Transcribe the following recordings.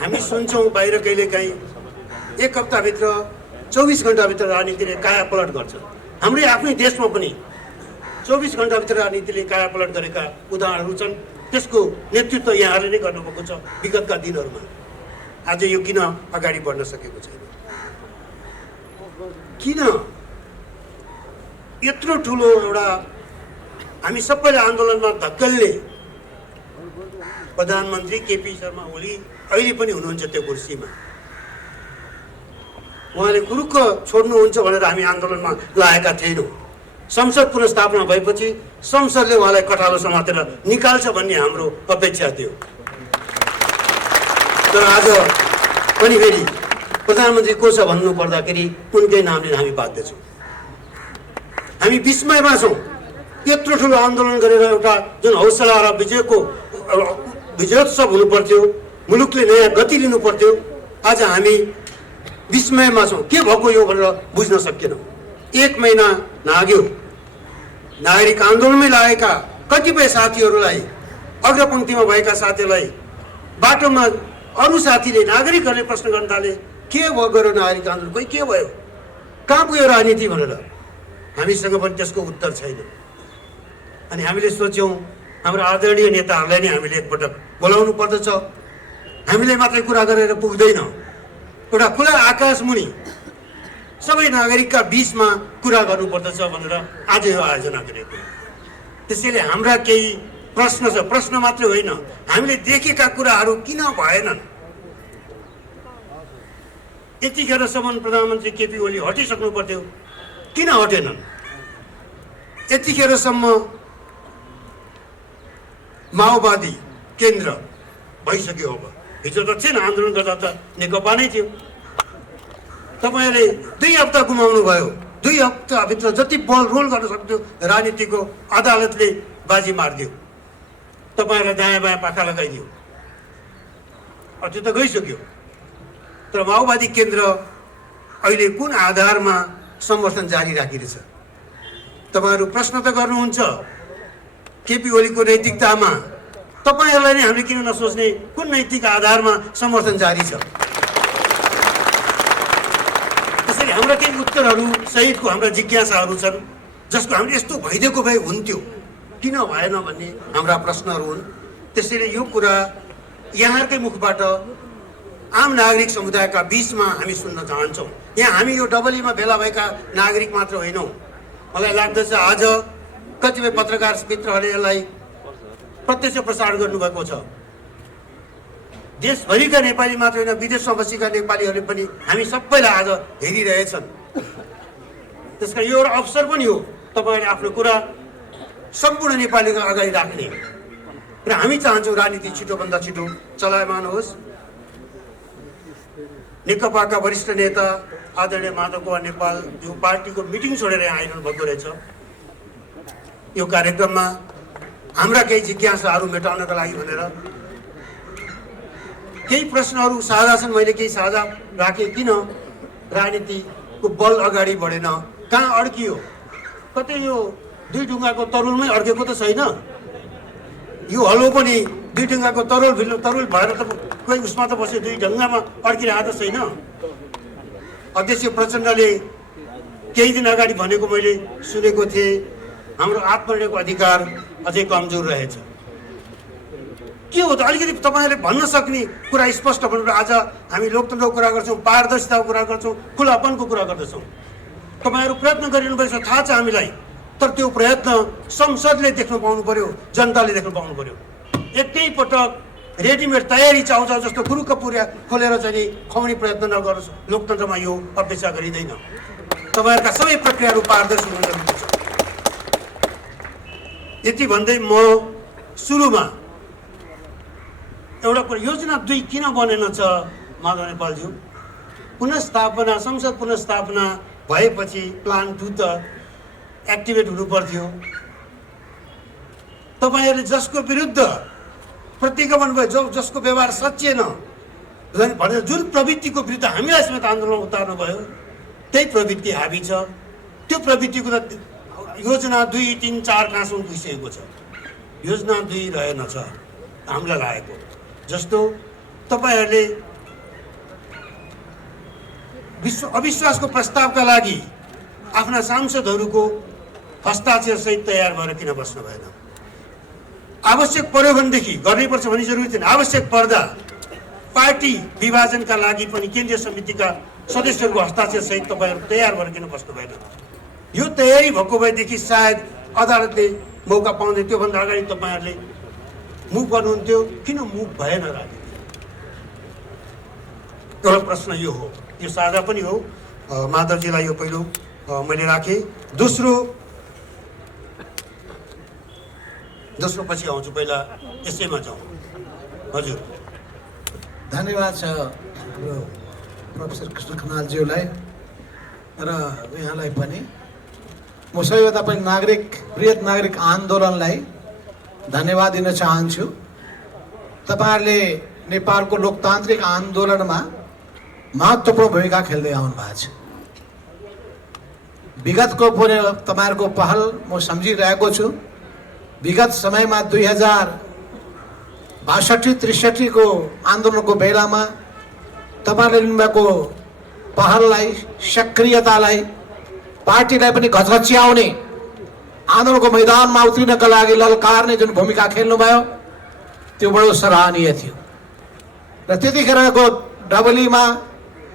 हामी सुन्छौँ बाहिर कहिलेकाहीँ 1 हप्ताभित्र 24 घण्टाभित्र राजनीतिले कायापलट गर्छ। हाम्रै आफ्नै देशमा पनि 24 घण्टाभित्र राजनीतिले कायापलट गरेका उदाहरणहरू छन्। त्यसको नेतृत्व यहाँहरूले नै गर्नुभएको छ विगतका दिनहरूमा। आज यो किन अगाडि बढ्न सकेको छैन? किन यत्रो ठुलो एउटा हामी सबैले आन्दोलनमा धक्कलले प्रधानमन्त्री केपी शर्मा ओली अहिले पनि हुनुहुन्छ त्यो कुर्सीमा। उहाँले कुरुक्क छोड्नुहुन्छ भनेर हामी आन्दोलनमा लागेका थिएनौँ। संसद पुनर्स्थापना भएपछि संसदले उहाँलाई कठालो समातेर निकाल्छ भन्ने हाम्रो अपेक्षा थियो। तर आज पनि फेरि प्रधानमन्त्री को छ भन्नु पर्दाखेरि उनकै नामले हामी बाध्य छौँ। हामी विस्मयमा छौँ। यत्रो ठुलो आन्दोलन गरेर एउटा जुन हौसला र विजयोत्सव हुनु पर्थ्यो, मुलुकले नयाँ गति लिनु पर्थ्यो, आज हामी विस्मयमा छौँ। के भएको यो भनेर बुझ्न सकेनौँ। 1 महिना लाग्यो। नागरिक आन्दोलनमै लागेका कतिपय साथीहरूलाई, अग्रपङ्क्तिमा भएका साथीहरूलाई बाटोमा अरू साथीले नागरिकहरूले प्रश्न गर्न थाले, के भयो गऱ्यो नागरिक आन्दोलन, कोही के भयो, कहाँ पुग्यो राजनीति भनेर। हामीसँग पनि त्यसको उत्तर छैन। अनि हामीले सोच्यौँ हाम्रो आदरणीय नेताहरूलाई नै हामीले एकपटक बोलाउनु पर्दछ। हामीले मात्रै कुरा गरेर पुग्दैन। एउटा खुला आकाश मुनि सबै नागरिकका बीचमा कुरा गर्नुपर्दछ भनेर आज यो आयोजना गरेको। त्यसैले हाम्रा केही प्रश्न छ। प्रश्न मात्रै होइन, हामीले देखेका कुराहरू किन भएनन्? यतिखेरसम्म प्रधानमन्त्री केपी ओली हटिसक्नु पर्थ्यो, किन हटेनन्? यतिखेरसम्म माओवादी केन्द्र भइसक्यो। अब हिजो त थिएन, आन्दोलन गर्दा त नेकपा नै थियो। तपाईँहरूले 2 हप्ता गुमाउनु भयो। 2 हप्ताभित्र जति बल रोल गर्न सक्थ्यो राजनीतिको अदालतले बाजी मारिदियो। तपाईँहरूलाई दायाँ बायाँ पाखा लगाइदियो। त्यो त गइसक्यो। तर माओवादी केन्द्र अहिले कुन आधारमा समर्थन जारी राखिरहेछ? तपाईँहरू प्रश्न त गर्नुहुन्छ केपी ओलीको नैतिकतामा। तपाईँहरूलाई नै हामीले किन नसोच्ने कुन नैतिक आधारमा समर्थन जारी छ? त्यसैले हाम्रा केही उत्तरहरू सहितको हाम्रा जिज्ञासाहरू छन्, जसको हामीले यस्तो भइदिएको भए हुन्थ्यो, किन भएन भन्ने हाम्रा प्रश्नहरू हुन्। त्यसैले यो कुरा यहाँहरूकै मुखबाट आम नागरिक समुदायका बीचमा हामी सुन्न चाहन्छौँ। यहाँ हामी यो डबलीमा भेला भएका नागरिक मात्र होइनौँ। मलाई लाग्दछ आज कतिपय पत्रकार मित्रहरूले यसलाई प्रत्यक्ष प्रसारण गर्नुभएको छ। देशभरिका नेपाली मात्र होइन, विदेशमा बसेका नेपालीहरूले पनि हामी सबैलाई आज हेरिरहेछन्। त्यसकारण यो एउटा अवसर पनि हो तपाईँहरूले आफ्नो कुरा सम्पूर्ण नेपालीको अगाडि राख्ने। र हामी चाहन्छौँ राजनीति छिटोभन्दा छिटो चलायमान होस्। नेकपाका वरिष्ठ नेता आदरणीय माधव कुमार नेपाल जो पार्टीको मिटिङ छोडेर यहाँ आइरहनु भएको रहेछ। यो कार्यक्रममा हाम्रा केही जिज्ञासाहरू मेटाउनका लागि भनेर केही प्रश्नहरू साझा छन्। मैले केही साझा राखेँ। किन राजनीतिको बल अगाडि बढेन? कहाँ अड्कियो? कतै यो 2 ढुङ्गाको तरुलमै अड्केको त छैन। यो हलो पनि 2 ढुङ्गाको तरुल भएर त कोही उसमा त बस्यो, 2 ढुङ्गामा अड्किरहेको त छैन। अध्यक्ष प्रचण्डले केही दिन अगाडि भनेको मैले सुनेको थिएँ, हाम्रो आत्मनिर्भरको अधिकार अझै कमजोर रहेछ। के हो त? अलिकति तपाईँहरूले भन्न सक्ने कुरा स्पष्ट भनेर आज हामी लोकतन्त्रको कुरा गर्छौँ, पारदर्शिताको कुरा गर्छौँ, खुलापनको कुरा गर्दछौँ। तपाईँहरू प्रयत्न गरिनु भएको छ, थाहा छ हामीलाई। तर त्यो प्रयत्न संसदले देख्न पाउनु पर्यो, जनताले देख्न पाउनु पर्यो। एकैपटक रेडिमेड तयारी चाउचाउ जस्तो कुरुक्क पुर्या खोलेर चाहिँ खुवाउने प्रयत्न नगर्नुहोस्। लोकतन्त्रमा यो अपेक्षा गरिँदैन। तपाईँहरूका सबै प्रक्रियाहरू पारदर्शी हुन जरुरी छ। यति भन्दै म सुरुमा एउटा योजना 2 किन बनेन छ माधव नेपालज्यू? पुनर्स्थापना, संसद पुनर्स्थापना भएपछि प्लान 2 त एक्टिभेट हुनु पर्थ्यो। तपाईँहरूले जसको विरुद्ध प्रतिगमन भयो, जसको व्यवहार सचिएन भनेर जुन प्रवृत्तिको विरुद्ध हामीलाई समेत आन्दोलन उतार्नु भयो, त्यही प्रवृत्ति हाबी छ। त्यो प्रवृत्तिको त योजना 2, 3, 4 कहाँसम्म पुगिसकेको छ। योजना 2 रहेनछ हामीलाई लागेको। जस्तो तपाईहरूले अविश्वासको प्रस्तावका लागि आफ्ना सांसदहरूको हस्ताक्षर सहित तयार भएर किन बस्नु भएन? आवश्यक पर्यो भनेदेखि गर्नैपर्छ भन्ने जरुरी थिएन। आवश्यक पर्दा पार्टी विभाजनका लागि पनि केन्द्रीय समितिका सदस्यहरूको हस्ताक्षर सहित तपाईँहरू तयार भएर किन बस्नु भएन? यो तयारी भएको भएदेखि सायद अदालतले मौका पाउँदै त्योभन्दा अगाडि तपाईँहरूले मुभ गर्नुहुन्थ्यो। किन मुभ भएन राजनीति? एउटा प्रश्न यो हो, यो साझा पनि हो। माधवजीलाई यो पहिलो मैले राखेँ। दोस्रो पछि आउँछु, पहिला यसैमा जाउँ। हजुर, धन्यवाद छ हाम्रो प्रोफेसर कृष्ण खनालज्यूलाई र यहाँलाई पनि। म सबैभन्दा पनि वृहत नागरिक आन्दोलनलाई धन्यवाद दिन चाहन्छु। तपाईहरुले नेपालको लोकतान्त्रिक आन्दोलनमा महत्त्वपूर्ण भूमिका खेल्दै आउनु भएको छ। विगतको तपाईहरुको पहल म सम्झिरहेको छु। विगत समयमा 2062-63 को आन्दोलनको बेलामा तपाईहरुले लिनुभएको पहललाई, सक्रियतालाई, पार्टीलाई पनि घचघच्याउने, आन्दोलनको मैदानमा उत्रिनका लागि ललकारने जुन भूमिका खेल्नुभयो त्यो बडो सराहनीय थियो। र त्यतिखेरको डबलीमा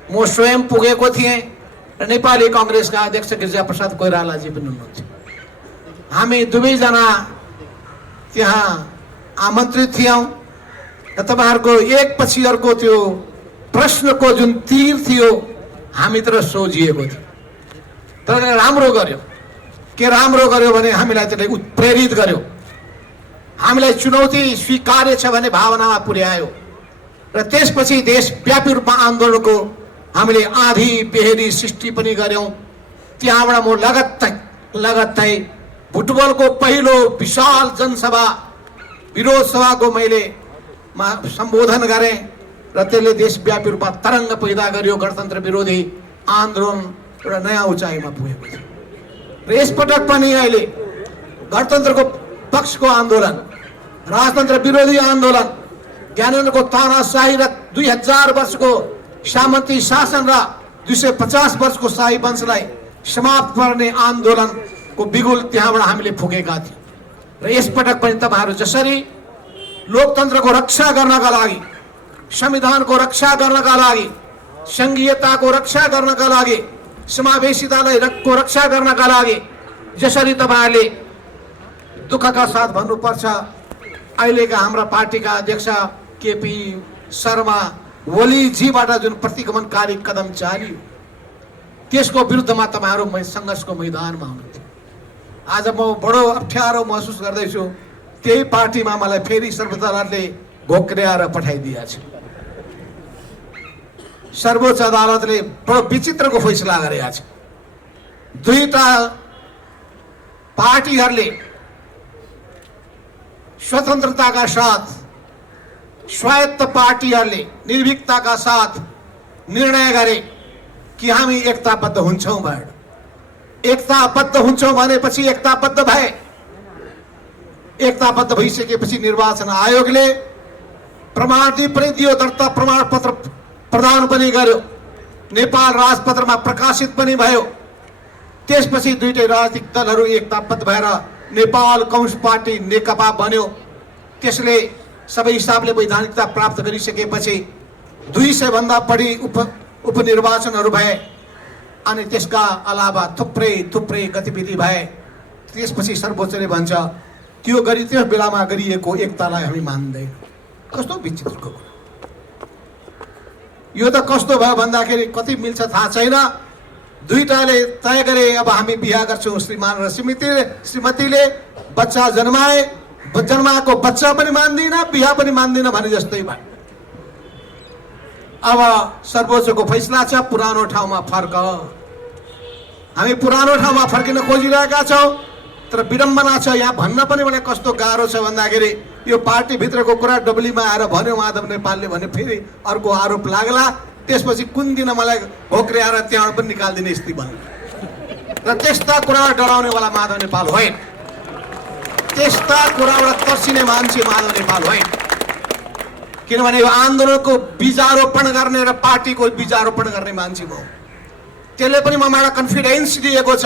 म स्वयं पुगेको थिएँ र नेपाली कांग्रेसका अध्यक्ष गिरिजाप्रसाद कोइरालाजी पनि हुनुहुन्थ्यो। हामी दुवैजना त्यहाँ आमन्त्रित थियौं र तपाईहरुको एकपछि अर्को त्यो प्रश्नको जुन तीर थियो हामीतिर सोझिएको थियो। तर राम्रो गर्यो, के राम्रो गर्यो भने हामीलाई त्यसले उत्प्रेरित गर्यो, हामीलाई चुनौती स्वीकार्य छ भन्ने भावनामा पुर्यायो र त्यसपछि देशव्यापी रूपमा आन्दोलनको हामीले आधी बेहेरी सृष्टि पनि गर्यौं। त्यहाँबाट म लगत्तै फुटबलको पहिलो विशाल जनसभा, विरोध सभाको मैले सम्बोधन गरेँ र त्यसले देशव्यापी रूपमा तरङ्ग पैदा गर्यो। गणतन्त्र विरोधी आन्दोलन एउटा नयाँ उचाइमा पुगेको थियो र यसपटक पनि अहिले गणतन्त्रको पक्षको आन्दोलन, राजतन्त्र विरोधी आन्दोलन, ज्ञानेन्द्रको तानाशाही र 2000 वर्षको सामन्ती शासन र 250 वर्षको शाही वंशलाई समाप्त गर्ने आन्दोलनको बिगुल त्यहाँबाट हामीले फुकेका थियौँ। र यसपटक पनि तपाईहरु जसरी लोकतन्त्रको रक्षा गर्नका लागि, संविधानको रक्षा गर्नका लागि, संघीयताको रक्षा गर्नका लागि, समावेशितालाई रक्षा गर्नका लागि जसरी तपाईहरुले दुःखका साथ भन्नुपर्छ, अहिलेका हाम्रा पार्टीका अध्यक्ष केपी शर्मा ओलीजीबाट जुन प्रतिगमनकारी कदम चालियो त्यसको विरुद्धमा तपाईहरु संघर्षको मैदानमा हुनुहुन्थ्यो। आज म बडो अप्ठ्यारो महसुस गर्दैछु। त्यही पार्टीमा मलाई फेरि सर्वोच्चले घोक्र्याएर पठाइदिएछ। सर्वोच्च अदालतले बडो विचित्रको फैसला गरेको छ। दुईटा पार्टीहरूले स्वतन्त्रताका साथ, स्वायत्त पार्टीहरूले निर्भीकताका साथ निर्णय गरे कि हामी एकताबद्ध हुन्छौं भनेर। एकताबद्ध हुन्छौं भनेपछि एकताबद्ध भए। एकताबद्ध भइसकेपछि निर्वाचन आयोगले प्रमाणित पनि दियो, दर्ता प्रमाणपत्र प्रदान पनि गर्यो, नेपाल राजपत्रमा प्रकाशित पनि भयो। त्यसपछि दुईटै राजनीतिक दलहरू एकताबद्ध भएर नेपाल कम्युनिस्ट पार्टी नेकपा बन्यो। त्यसले सबै हिसाबले वैधानिकता प्राप्त गरिसकेपछि 200 भन्दा बढी उपनिर्वाचनहरू भए अनि त्यसका अलावा थुप्रै गतिविधि भए। त्यसपछि सर्वोच्चले भन्छ त्यो बेलामा गरिएको एकतालाई हामी मान्दैनौँ। कस्तो विचित्रको कुरा! यो त कस्तो भयो भन्दाखेरि कति मिल्छ थाहा छैन। दुईटाले तय गरे अब हामी बिहा गर्छौं। श्रीमान र श्रीमतीले बच्चा जन्माए, जन्माएको बच्चा पनि मान्दिन, बिहा पनि मान्दिन भने जस्तै भयो। अब सर्वोच्चको फैसला छ पुरानो ठाउँमा फर्क। हामी पुरानो ठाउँमा फर्किन खोजिरहेका छौं। तर विडम्बना छ, यहाँ भन्न पनि मलाई कस्तो गाह्रो छ भन्दाखेरि यो पार्टी भित्रको कुरा डबलीमा आएर भन्यो माधव नेपालले भने फेरि अर्को आरोप लाग्ला। त्यसपछि कुन दिन मलाई भोक्र्याएर त्यहाँ पनि निकाल्दिने स्थिति बन्यो। र त्यस्ता कुरा डराउने वाला माधव नेपाल होइन, त्यस्ता कुराबाट तर्सिने मान्छे माधव नेपाल होइन। किनभने यो आन्दोलनको बीजारोपण गर्ने र पार्टीको बीजारोपण गर्ने मान्छे भयो। त्यसले पनि मलाई कन्फिडेन्स दिएको छ।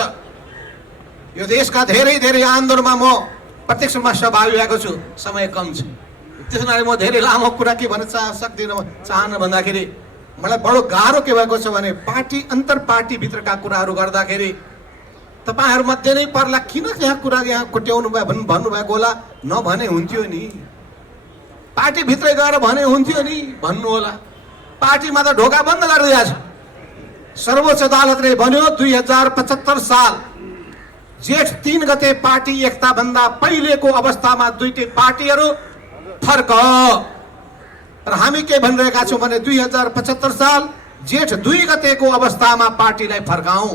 यो देशका धेरै धेरै आन्दोलनमा म प्रत्यक्ष रूपमा सहभागी भएको छु। समय कम छ, त्यसो हुनाले म धेरै लामो कुरा के भन्न चाहन्न भन्दाखेरि मलाई बडो गाह्रो के भएको छ भने पार्टी अन्तर पार्टी भित्रका कुराहरू गर्दाखेरि तपाईहरुमध्ये नै पर्ला किन यहाँ कुरा यहाँ कोट्याउनु भयो भन्नुभएको होला। नभने हुन्थ्यो नि, पार्टी भित्रै गएर भने हुन्थ्यो नि भन्नु होला। पार्टीमा त ढोका बन्द गरिदिएको छ। सर्वोच्च अदालतले भन्यो 2075 साल जेठ 3 गते पार्टी एकता भन्दा पहिलेको अवस्थामा दुईटै पार्टीहरू फर्क। र हामी के भनिरहेका छौँ भने 2075 साल जेठ 2 गतेको अवस्थामा पार्टीलाई फर्काऊ।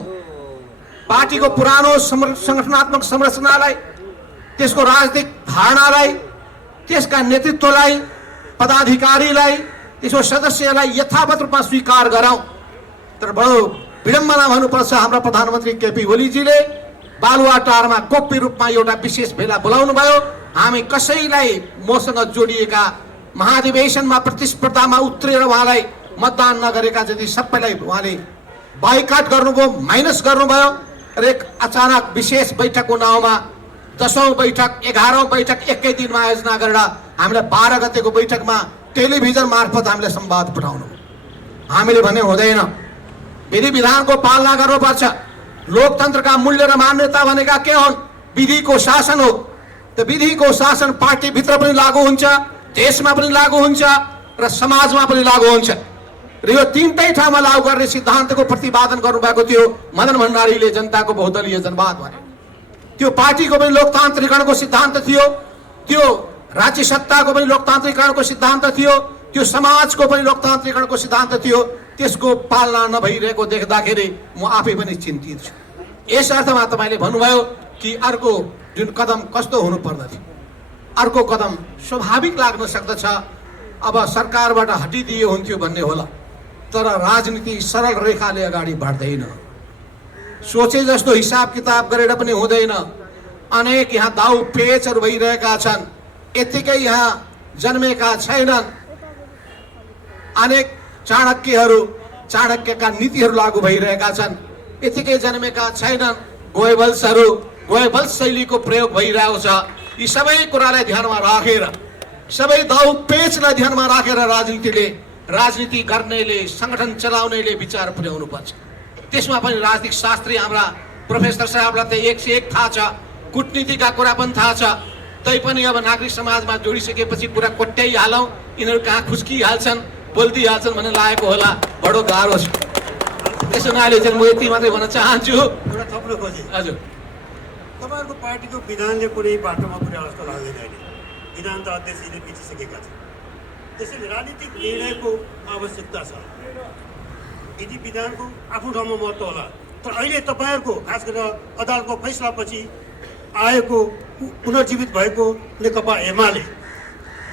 पार्टीको पुरानो संगठनात्मक संरचनालाई, त्यसको राजनीतिक धारणालाई, त्यसका नेतृत्वलाई, पदाधिकारीलाई, त्यसको सदस्यलाई यथावत रूपमा स्वीकार गराऊ। तर बडो विडम्बना भन्नुपर्छ, हाम्रो प्रधानमन्त्री केपी ओलीजीले बालुवाटारमा गोप्य रूपमा एउटा विशेष भेला बोलाउनु भयो। हामी कसैलाई मसँग जोडिएका महाधिवेशनमा प्रतिस्पर्धामा उत्रेर उहाँलाई मतदान नगरेका जति सबैलाई उहाँले बाइकाट गर्नुभयो, माइनस गर्नुभयो। र एक अचानक विशेष बैठकको नाउँमा 10औं बैठक 11औं बैठक एकै दिनमा आयोजना गरेर हामीलाई 12 गतेको बैठकमा टेलिभिजन मार्फत हामीले संवाद पठाउनु। हामीले भने हुँदैन, विधि विधानको पालना गर्नुपर्छ। लोकतन्त्रका मूल्य र मान्यता भनेका के हुन्? विधिको शासन हो। त विधिको शासन पार्टी भित्र पनि लागू हुन्छ, देशमा पनि लागू हुन्छ र समाजमा पनि लागू हुन्छ। र यो तीनटै ठाउँमा लागू गर्ने सिद्धान्तको प्रतिपादन गर्नुभएको थियो मदन भण्डारीले। जनताको बहुदलीय जनवाद भने त्यो पार्टीको पनि लोकतान्त्रिकरणको सिद्धान्त थियो, त्यो राज्य सत्ताको पनि लोकतान्त्रिकरणको सिद्धान्त थियो, त्यो समाजको पनि लोकतान्त्रिकरणको सिद्धान्त थियो। त्यसको पालना नभइरहेको देख्दाखेरि म आफै पनि चिन्तित छु। यस अर्थमा तपाईले भन्नुभयो कि अर्को जुन कदम कस्तो हुनु पर्दथ्यो, अर्को कदम स्वाभाविक लाग्न सक्दछ अब सरकारबाट हटिदिए हुन्थ्यो भन्ने होला। तर राजनीति सरल रेखाले अगाडि बढ्दैन, सोचे जस्तो हिसाब किताब गरेर पनि हुँदैन। अनेक यहाँ दाउ पेचहरू भइरहेका छन्, यतिकै यहाँ जन्मेका छैनन्। अनेक चाणक्यका नीतिहरू लागू भइरहेका छन्, यतिकै जन्मेका छैनन्। गोयबल्स शैलीको प्रयोग भइरहेको छ। यी सबै कुरालाई ध्यानमा राखेर, सबै दाउ पेचलाई ध्यानमा राखेर राजनीति गर्नेले, संगठन चलाउनेले विचार पुर्याउनु पर्छ। त्यसमा पनि राजनीतिक शास्त्री हाम्रा प्रोफेसर साहबलाई त 101 थाहा छ, कूटनीतिका कुरा पनि थाहा छ। तैपनि अब नागरिक समाजमा जोडिसकेपछि कुरा कोट्याइहालौँ, यिनीहरू कहाँ खुस्किहाल्छन्, बोल्दिहाल्छन् भन्ने लागेको होला। बडो गाह्रो छ। त्यसो हुनाले चाहिँ म यति मात्रै भन्न चाहन्छु। एउटा थप्नु खोजेँ। हजुर, तपाईँहरूको पार्टीको विधानले कुनै बाटोमा पुर्यायो जस्तो लाग्दैन अहिले। विधान त अध्यक्षले पिछिसकेका छन्, त्यसैले राजनीतिक निर्णयको आवश्यकता छ। विधि विधानको आफ्नो ठाउँमा महत्त्व होला, तर अहिले तपाईँहरूको खास गरेर अदालतको फैसलापछि आएको पुनर्जीवित भएको नेकपा एमाले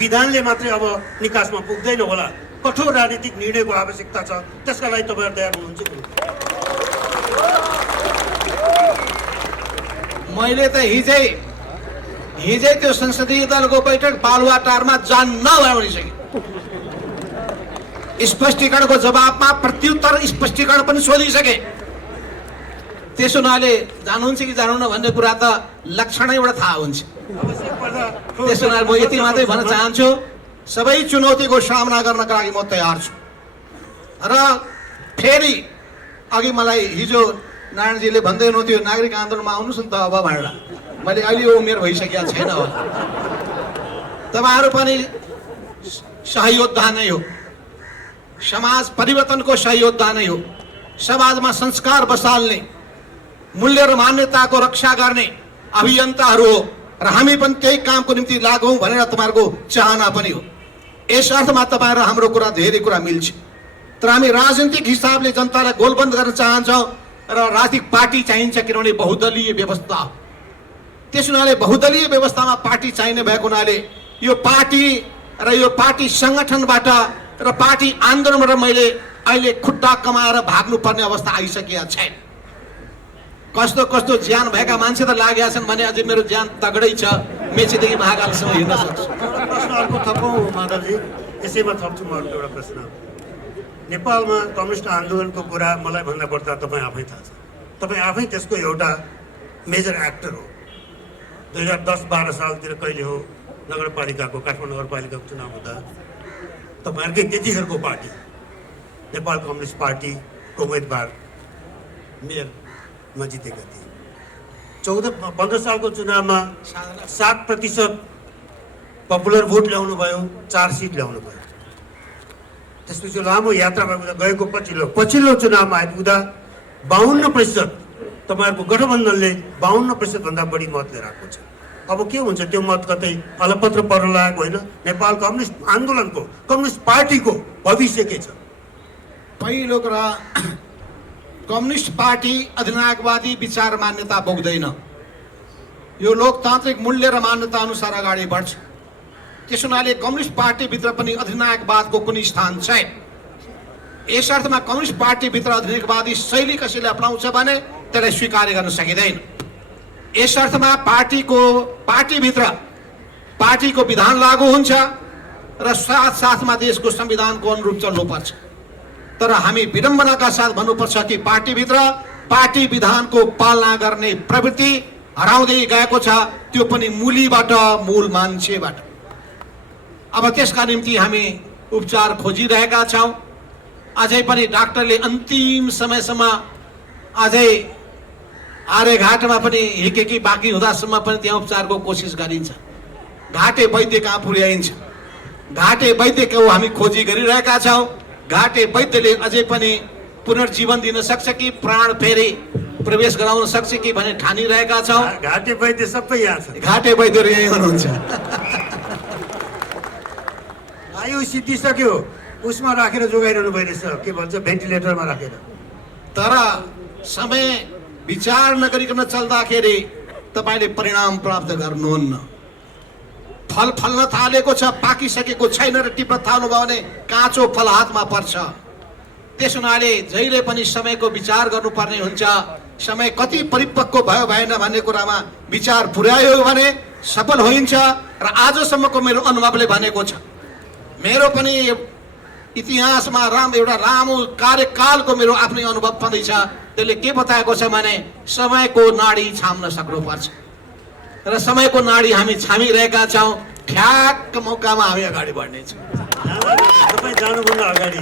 विधानले मात्रै अब निकासमा पुग्दैन होला। कठोर राजनीतिक निर्णयको आवश्यकता छ, त्यसका लागि तपाईँहरू तयार हुनुहुन्छ कि? मैले त हिजै त्यो संसदीय दलको बैठक बालुवाटारमा जान्न भनिसकेँ। स्पष्टीकरणको जवाबमा प्रत्युत्तर स्पष्टीकरण पनि सोधिसके। त्यसो हुनाले जानुहुन्छ कि जानुहुन्न भन्ने कुरा त लक्षणैबाट थाहा हुन्छ। त्यसो हुनाले म यति मात्रै भन्न चाहन्छु, सबै चुनौतीको सामना गर्नका लागि म तयार छु। र फेरि अघि मलाई हिजो नारायणजीले भन्दै हुनुहुन्थ्यो नागरिक आन्दोलनमा आउनुहोस् न त अब भनेर। मैले अहिले यो उमेर भइसकेको छैन होला। तपाईँहरू पनि सहयोद्धा नै हो, समाज परिवर्तनको सहयोद्धा नै हो, समाजमा संस्कार बसाल्ने, मूल्य र मान्यताको रक्षा गर्ने अभियन्ताहरू हो। र हामी पनि त्यही कामको निम्ति लागौँ भनेर तपाईँहरूको चाहना पनि हो। यस अर्थमा तपाईँहरू हाम्रो कुरा धेरै कुरा मिल्छ। तर हामी राजनीतिक हिसाबले जनतालाई गोलबन्द गर्न चाहन्छौँ र राजनीतिक पार्टी चाहिन्छ, किनभने बहुदलीय व्यवस्था हो। त्यस हुनाले बहुदलीय व्यवस्थामा पार्टी चाहिने भएको हुनाले यो पार्टी सङ्गठनबाट र पार्टी आन्दोलनबाट मैले अहिले खुट्टा कमाएर भाग्नुपर्ने अवस्था आइसकेका छैन। कस्तो कस्तो ज्यान भएका मान्छे त लागेका छन् भने अझै मेरो ज्यान तगडै छ, मेचीदेखि महाकालसम्म हिँड्न सक्छु। एउटा प्रश्न अर्को थपौँ माधवजी, यसैमा थप्छु म अर्को एउटा प्रश्न। नेपालमा कम्युनिस्ट आन्दोलनको कुरा मलाई भन्दा बढ्ता तपाईँ आफै थाहा छ। तपाईँ आफै त्यसको एउटा मेजर एक्टर हो। 2010-12 सालतिर कहिले हो नगरपालिकाको, काठमाडौँ नगरपालिकाको चुनाव हुँदा तपाईँहरूकै त्यतिखेरको पार्टी नेपाल कम्युनिस्ट पार्टीको उम्मेदवार मेयरमा जितेका थिए। 14-15 सालको चुनावमा 7% पपुलर भोट ल्याउनु भयो, 4 सिट ल्याउनु भयो। त्यसपछि लामो यात्रामा गएको पछिल्लो चुनावमा आइपुग्दा 52% तपाईँहरूको गठबन्धनले 52% भन्दा बढी मत लिएर आएको छ। अब के हुन्छ त्यो मत कतै अलपत्र पर्न लागेको होइन? नेपाल कम्युनिस्ट आन्दोलनको, कम्युनिस्ट पार्टीको भविष्य के छ? पहिलो कुरा, कम्युनिस्ट पार्टी अधिनायकवादी विचार मान्यता बोक्दैन। यो लोकतान्त्रिक मूल्य र मान्यता अनुसार अगाडि बढ्छ। त्यस हुनाले कम्युनिस्ट पार्टीभित्र पनि अधिनायकवादको कुनै स्थान छैन। यस अर्थमा कम्युनिस्ट पार्टीभित्र अधिनायकवादी शैली कसैले अपनाउँछ भने त्यसलाई स्वीकार गर्न सकिँदैन। यस अर्थमा पार्टीभित्र पार्टीको विधान लागू हुन्छ र साथमा देशको संविधानको अनुरूप चल्नुपर्छ। तर हामी विडम्बनाका साथ भन्नुपर्छ कि पार्टीभित्र पार्टी विधानको पालना गर्ने प्रवृत्ति हराउँदै गएको छ, त्यो पनि मूलीबाट, मूल मान्छेबाट। अब त्यसका निम्ति हामी उपचार खोजिरहेका छौँ। अझै पनि डाक्टरले अन्तिम समयसम्म अझै आर्यघाटमा पनि हिकेकी बाँकी हुँदासम्म पनि त्यहाँ उपचारको कोसिस गरिन्छ। घाटे वैद्य कहाँ पुर्याइन्छ, घाटे वैद्यको हामी खोजी गरिरहेका छौँ। घाटे वैद्यले अझै पनि पुनर्जीवन दिन सक्छ कि प्राण फेरि प्रवेश गराउन सक्छ कि भन्ने ठानिरहेका छौँ। घाटे वैद्य सबै यहाँ छ। घाटे वैद्यहरू यही हुनुहुन्छ। आयु सिद्धिसक्यो, उसमा राखेर जोगाइरहनु भइरहेछ, के भन्छ भेन्टिलेटरमा राखेर। तर समय विचार नगरिकन चल्दाखेरि तपाईँले परिणाम प्राप्त गर्नुहुन्न। फल फल्न थालेको छ, पाकिसकेको छैन र टिप्न थाल्नुभयो भने काँचो फल हातमा पर्छ। त्यस हुनाले जहिले पनि समयको विचार गर्नुपर्ने हुन्छ। समय कति परिपक्व भयो भएन भन्ने कुरामा विचार पुर्यायो भने सफल होइन्छ। र आजसम्मको मेरो अनुभवले भनेको छ, मेरो पनि इतिहासमा एउटा लामो कार्यकालको मेरो आफ्नै अनुभव छँदैछ। त्यसले के बताएको छ भने समयको नाडी छाम्न सक्नुपर्छ र समयको नाडी हामी छामिरहेका छौँ। ठ्याक्क मौकामा हामी अगाडि बढ्नेछौँ। तपाईँ जानुभन्दा अगाडि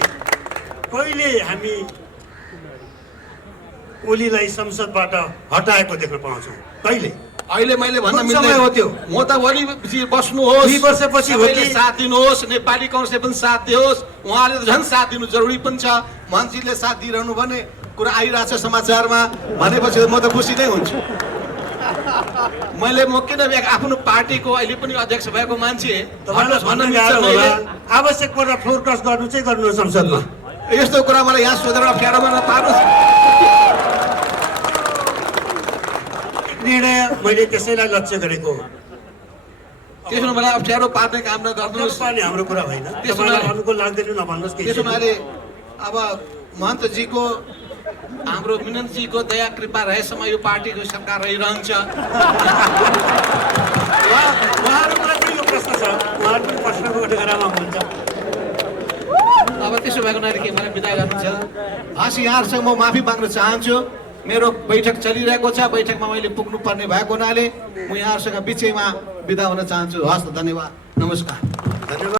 कहिले हामी ओलीलाई संसदबाट हटाएको देख्न पाउँछौँ? कहिले? अहिले मैले भन्न कुन समय हो त्यो? म त ओली बस्नुहोस्, 2 वर्षपछि हो कि? साथ दिनुहोस्, नेपाली काङ्ग्रेसले पनि साथ दियोस्। उहाँले त झन् साथ दिनु जरुरी पनि छ। मान्छेले साथ दिइरहनु भन्ने कुरा आइरहेछ समाचारमा भनेपछि म त खुसी नै हुन्छु। मैले म किन आफ्नो पार्टीको अहिले पनि अध्यक्ष भएको मान्छे आवश्यक पर्दा फ्लोर क्रस गर्नु चाहिँ गर्नु संसदमा। यस्तो कुरा मलाई यहाँ सोधेर अप्ठ्यारोमा नपार्नुहोस्। निर्णय मैले त्यसैलाई लक्ष्य गरेको। त्यसो मलाई अप्ठ्यारो पार्ने काम नगर्नुहोस्। हाम्रो कुरा होइन, अनुकूल लाग्दैन नभन्नुहोस्। त्यसो हुनाले अब महन्तजीको, हाम्रो मिननजीको दया कृपा रहेसम्म यो पार्टीको सरकार रहिरहन्छ। उहाँहरूको यो प्रश्न छ, उहाँहरू पनि प्रश्नको गठेरामा हुनुहुन्छ। अब त्यसो भएको हुनाले के मलाई बिदा गर्नु छ? हस्, यहाँहरूसँग म माफी माग्न चाहन्छु। मेरो बैठक चलिरहेको छ, बैठकमा मैले पुग्नुपर्ने भएको हुनाले म यहाँहरूसँग बिचैमा बिदा हुन चाहन्छु। हस्, धन्यवाद, नमस्कार। धन्यवाद।